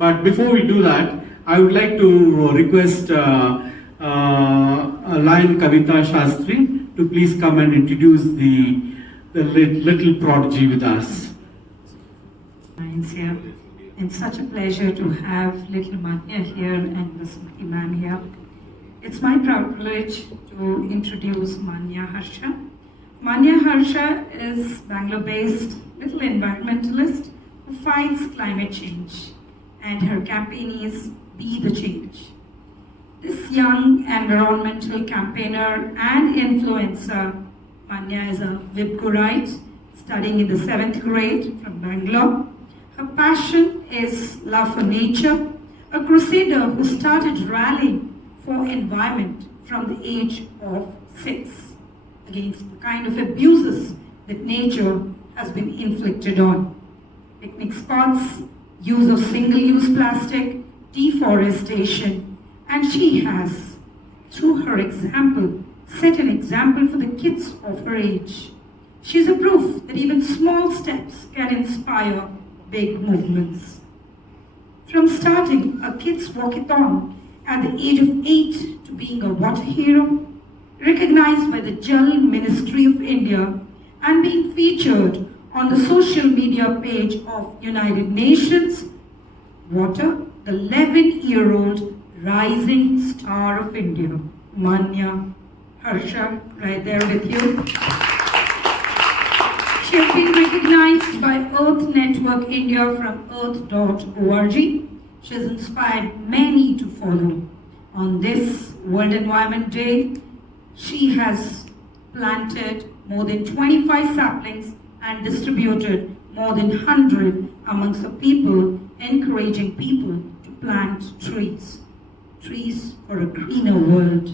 But before we do that, I would like to request Lion Kavita Shastri to please come and introduce the little prodigy with us. Here. It's such a pleasure to have little Manya here and the Smriti ma'am here. It's my proud privilege to introduce Manya Harsha. Manya Harsha is Bangalore-based little environmentalist who fights climate change, and her campaign is Be the Change. This young environmental campaigner and influencer, Manya is a Vibgurite studying in the 7th grade from Bangalore. Her passion is love for nature, a crusader who started rallying for environment from the age of 6 against the kind of abuses that nature has been inflicted on. Picnic spots, use of single-use plastic, deforestation, and she has, through her example, set an example for the kids of her age. She is a proof that even small steps can inspire big movements. From starting a kids' walkathon at the age of 8 to being a water hero, recognized by the Jal Ministry of India and being featured on the social media page of United Nations, water, the 11-year-old rising star of India, Manya Harsha, right there with you. She has been recognized by Earth Network India from earth.org. She has inspired many to follow. On this World Environment Day, she has planted more than 25 saplings and distributed more than 100 amongst the people, encouraging people to plant trees. Trees for a greener world.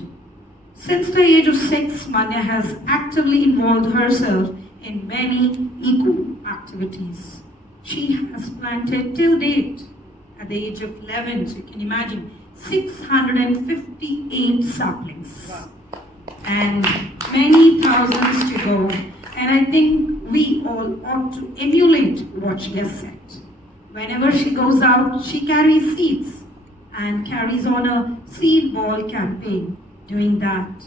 Since the age of 6, Manya has actively involved herself in many eco activities. She has planted till date, at the age of 11, so you can imagine, 658 saplings. Wow. And many thousands to go. And I think we all ought to emulate what she has said. Whenever she goes out, she carries seeds and carries on a seed ball campaign, doing that,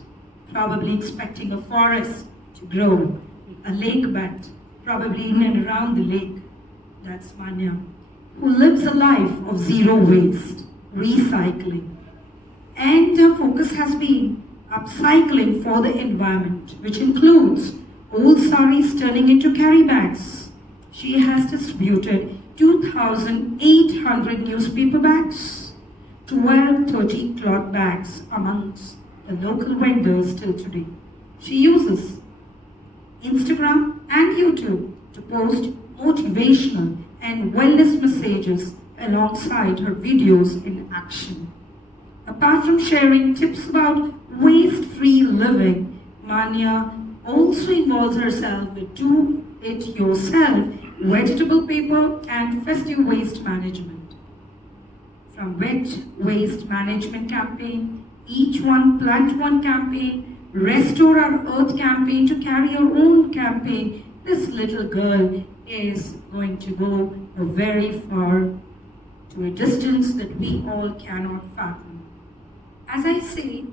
probably expecting a forest to grow, a lake bed, probably in and around the lake. That's Manya, who lives a life of zero waste, recycling. And her focus has been upcycling for the environment, which includes old saris turning into carry bags. She has distributed 2,800 newspaper bags, 1,230 cloth bags amongst the local vendors till today. She uses Instagram and YouTube to post motivational and wellness messages alongside her videos in action. Apart from sharing tips about waste-free living, Manya also involves herself with do-it-yourself vegetable paper and festive waste management. From wet waste management campaign, Each One Plant One campaign, Restore Our Earth campaign, to carry your own campaign, this little girl is going to go very far, to a distance that we all cannot fathom. As I say,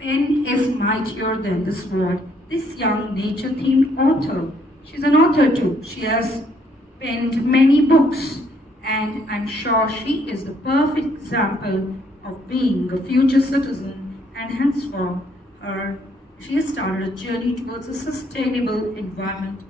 pen is mightier than the sword. This young nature-themed author, she's an author too. She has penned many books, and I'm sure she is the perfect example of being a future citizen, and henceforth she has started a journey towards a sustainable environment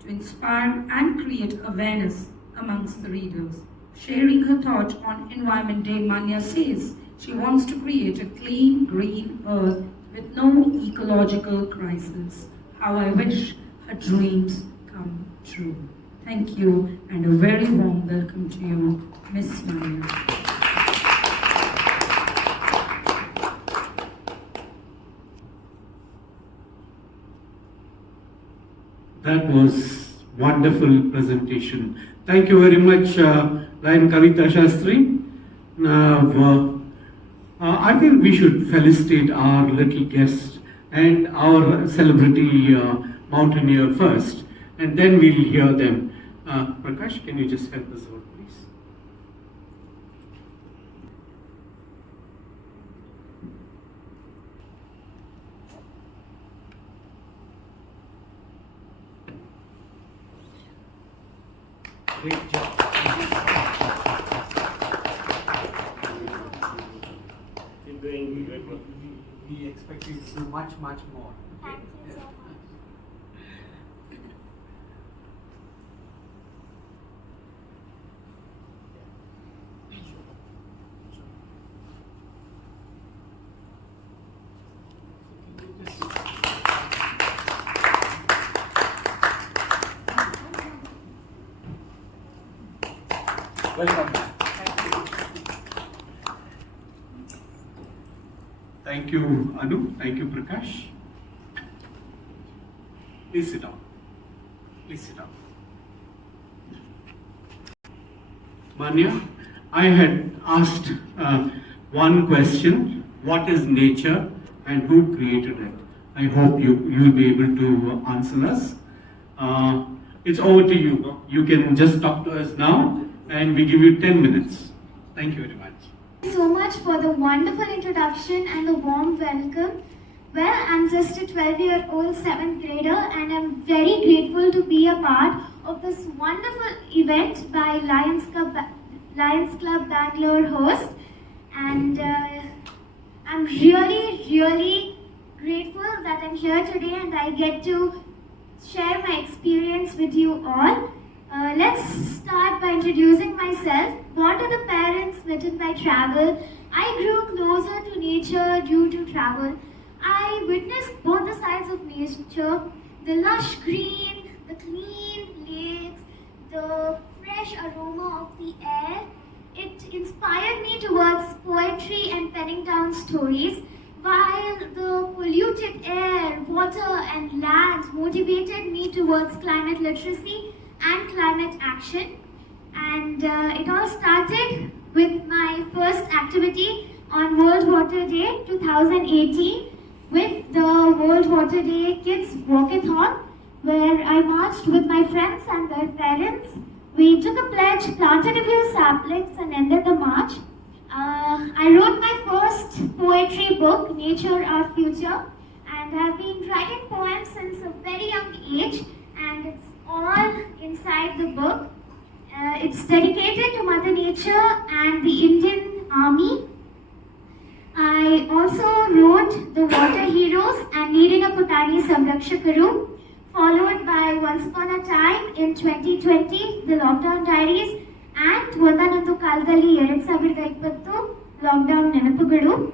to inspire and create awareness amongst the readers. Sharing her thought on Environment Day, Manya says she wants to create a clean, green earth with no ecological crisis. How I wish her dreams come true. Thank you, and a very warm welcome to you, Miss Manya. That was wonderful presentation. Thank you very much, Lion Kavita Shastri. Now, I think we should felicitate our little guest and our celebrity mountaineer first, and then we'll hear them. Prakash, can you just help us out, please? Great job. Keep doing great work. We expect you to do much, much more. Thank you so much. Welcome back. Thank you, Anu. Thank you, Prakash. Please sit down. Please sit down. Manya, I had asked one question: what is nature and who created it? I hope you'll be able to answer us. It's over to you. You can just talk to us now, and we give you 10 minutes. Thank you very much. Thank you so much for the wonderful introduction and the warm welcome. Well, I'm just a 12-year-old 7th grader and I'm very grateful to be a part of this wonderful event by Lions Club Bangalore host. And I'm really grateful that I'm here today and I get to share my experience with you all. Let's start by introducing myself. Born to the parents, smitten by travel, I grew closer to nature due to travel. I witnessed both the sides of nature, the lush green, the clean lakes, the fresh aroma of the air. It inspired me towards poetry and penning down stories, while the polluted air, water and land motivated me towards climate literacy and climate action. And it all started with my first activity on World Water Day 2018 with the World Water Day Kids Walkathon, where I marched with my friends and their parents. We took a pledge, planted a few saplings and ended the march. I wrote my first poetry book, Nature Our Future, and I've been writing poems since a very young age, and it's all inside the book. It's dedicated to Mother Nature and the Indian Army. I also wrote The Water Heroes and Needina Putani Samrakshakaru, followed by Once Upon a Time in 2020, The Lockdown Diaries, and Ondanondu Kaladalli 2020 Lockdown Nenapugadu.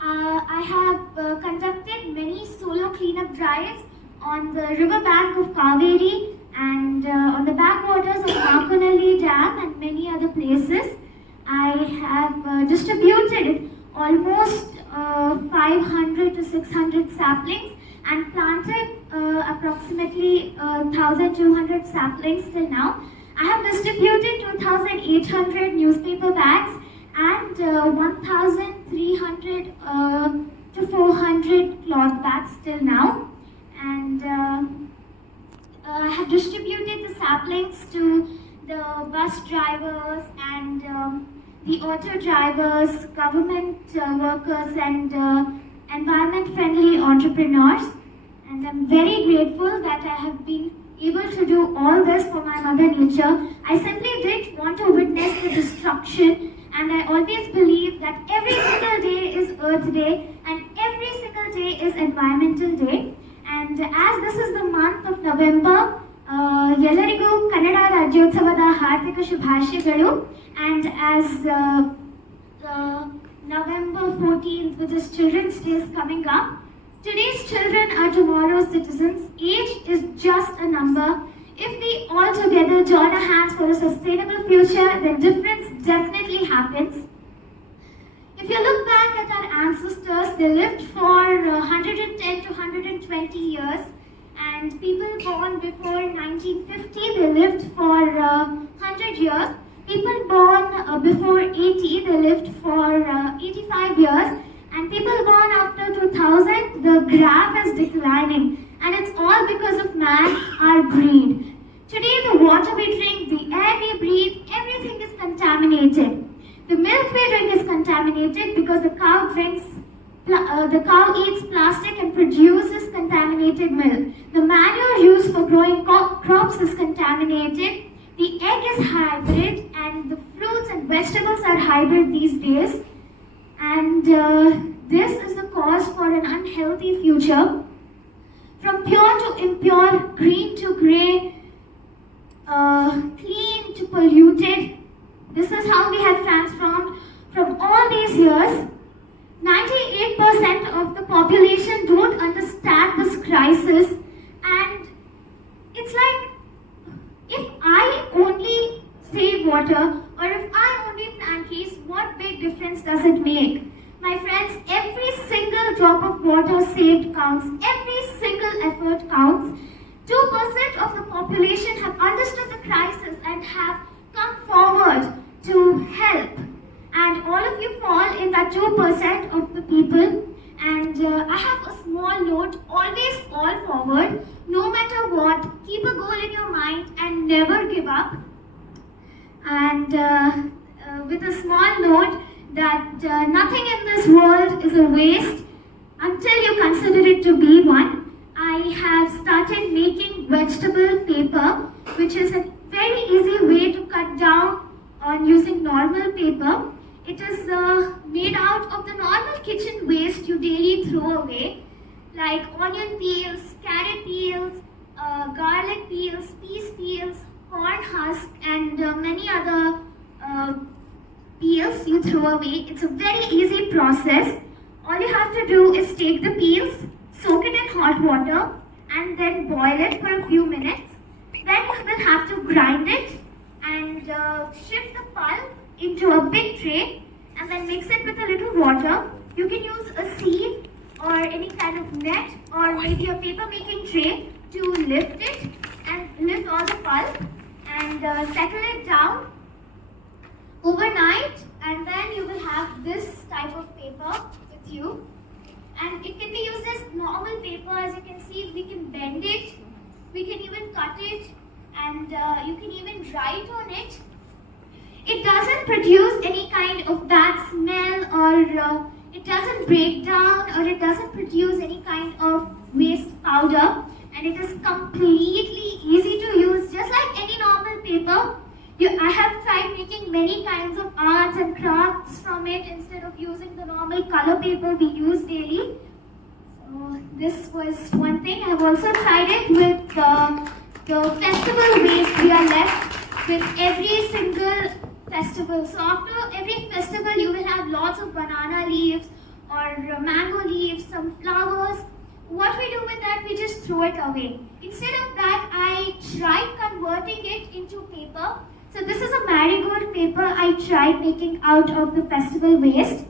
I have conducted many solo cleanup drives on the river bank of Kaveri and on the backwaters of Makonalli Dam and many other places. I have distributed almost 500 to 600 saplings and planted approximately 1,200 saplings till now. I have distributed 2,800 newspaper bags and 1,300 to 400 cloth bags till now. And I have distributed the saplings to the bus drivers and the auto drivers, government workers and environment-friendly entrepreneurs. And I'm very grateful that I have been able to do all this for my Mother Nature. I simply didn't want to witness the destruction, and I always believe that every single day is Earth Day and every single day is Environmental Day. And as this is the month of November, ಎಲ್ಲರಿಗೂ ಕನ್ನಡ ರಾಜ್ಯೋತ್ಸವದ ಹಾರ್ದಿಕ ಶುಭಾಶಯಗಳು. And as November 14th, which is Children's Day, is coming up, today's children are tomorrow's citizens. Age is just a number. If we all together join our hands for a sustainable future, then difference definitely happens. If you look back at our ancestors, they lived for 110 to 120 years, and people born before 1950, they lived for 100 years. People born before 80, they lived for 85 years. And people born after 2000, the graph is declining. And it's all because of man, our greed. Today, the water we drink, the air we breathe, everything is contaminated. The milk we drink is contaminated because the cow eats plastic and produces contaminated milk. The manure used for growing crops is contaminated. The egg is hybrid and the fruits and vegetables are hybrid these days. And this is the cause for an unhealthy future. From pure to impure, green to grey, clean to polluted. This is how we have transformed from all these years. 98% of the population don't understand this crisis, and it's like, if I only save water or if I only plant trees, what big difference does it make? My friends, every single drop of water saved counts. Every single effort counts. 2% of the population have understood the crisis and have come forward to help. And all of you fall in that 2% of the people. And I have a small note, always fall forward, no matter what. Keep a goal in your mind and never give up. And with a small note that nothing in this world is a waste until you consider it to be one. I have started making vegetable paper, which is a very easy way to cut down on using normal paper. It is made out of the normal kitchen waste you daily throw away, like onion peels, carrot peels, garlic peels, peas peels, corn husk, and many other peels you throw away. It's a very easy process. All you have to do is take the peels, soak it in hot water, and then boil it for a few minutes. Then you will have to grind it and shift the pulp into a big tray and then mix it with a little water. You can use a sieve or any kind of net or maybe a paper making tray to lift it and lift all the pulp and settle it down overnight, and then you will have this type of paper with you. And it can be used as normal paper. As you can see, we can bend it, we can even cut it, and you can even write on it. It doesn't produce any kind of bad smell, or it doesn't break down, or it doesn't produce any kind of waste powder, and it is completely easy to use, just like any normal paper. I have tried making many kinds of arts and crafts from it instead of using the normal color paper we use daily. So this was one thing. I have also tried it with the festival waste we are left with every single festival. So after every festival you will have lots of banana leaves or mango leaves, some flowers. What we do with that, we just throw it away. Instead of that, I tried converting it into paper. So this is a marigold paper I tried making out of the festival waste.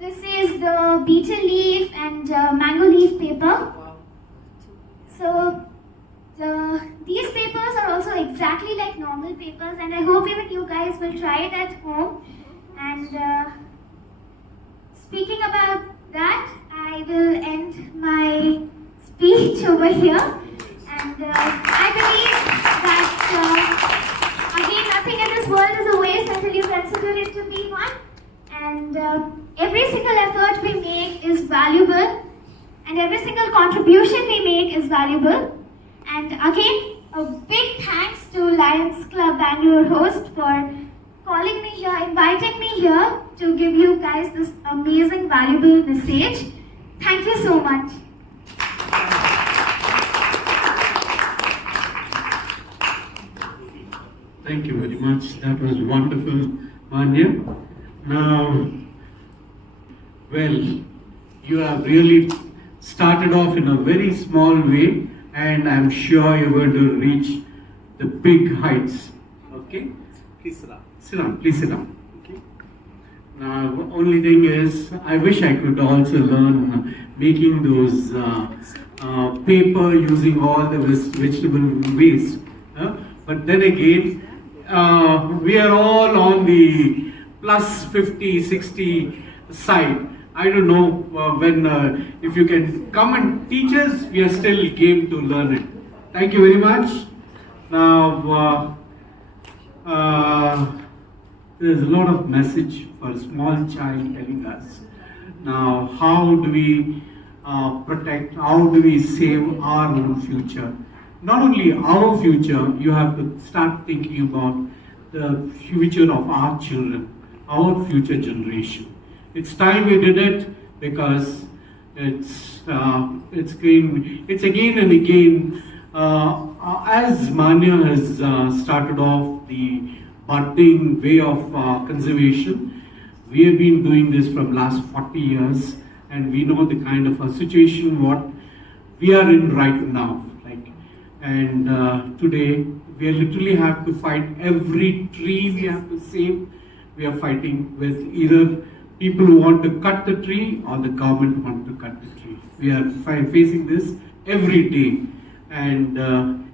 This is the beetle leaf and mango leaf paper. So these papers are also exactly like normal papers, and I hope even you guys will try it at home. And speaking about that, I will end my speech over here. And I believe that again, nothing in this world is a waste until you consider it to be one. And every single effort we make is valuable, and every single contribution we make is valuable. And again, a big thanks to Lions Club Bangalore host for calling me here, inviting me here to give you guys this amazing, valuable message. Thank you so much. Thank you very much. That was wonderful, Manya. Now, well, you have really started off in a very small way, and I'm sure you're going to reach the big heights. Okay? Please sit down. Sit down. Please sit down. Okay. Now, only thing is, I wish I could also learn making those paper using all the vegetable waste. But then again, we are all on the plus 50, 60 side. I don't know when, if you can come and teach us, we are still game to learn it. Thank you very much. Now, there's a lot of message for a small child telling us. Now, how do we protect, how do we save our own future? not only our future, you have to start thinking about the future of our children, our future generation. It's time we did it because it's again and again. As Manya has started off the budding way of conservation, we have been doing this from last 40 years, and we know the kind of a situation what we are in right now. And today we literally have to fight every tree we have to save. We are fighting with either people who want to cut the tree or the government want to cut the tree. We are facing this every day. And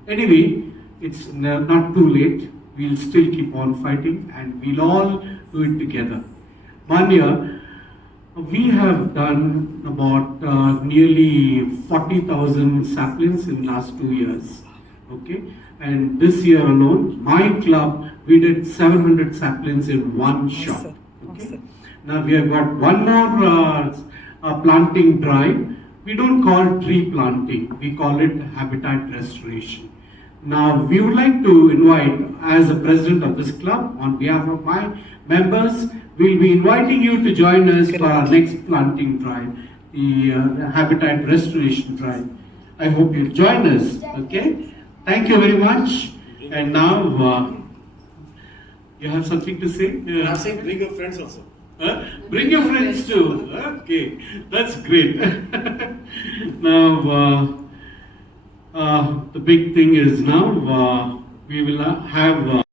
anyway, it's not too late. We'll still keep on fighting and we'll all do it together. Manya, we have done about nearly 40,000 saplings in the last 2 years. Okay, and this year alone, my club, we did 700 saplings in one shot. Okay, now we have got one more planting drive. We don't call tree planting, we call it habitat restoration. Now we would like to invite, as a president of this club, on behalf of my members, we'll be inviting you to join us for our next planting drive, the habitat restoration drive. I hope you'll join us, okay? Thank you very much. And now, you have something to say? I'm saying bring your friends also. Bring your friends too. Okay, that's great. Now, the big thing is now we will have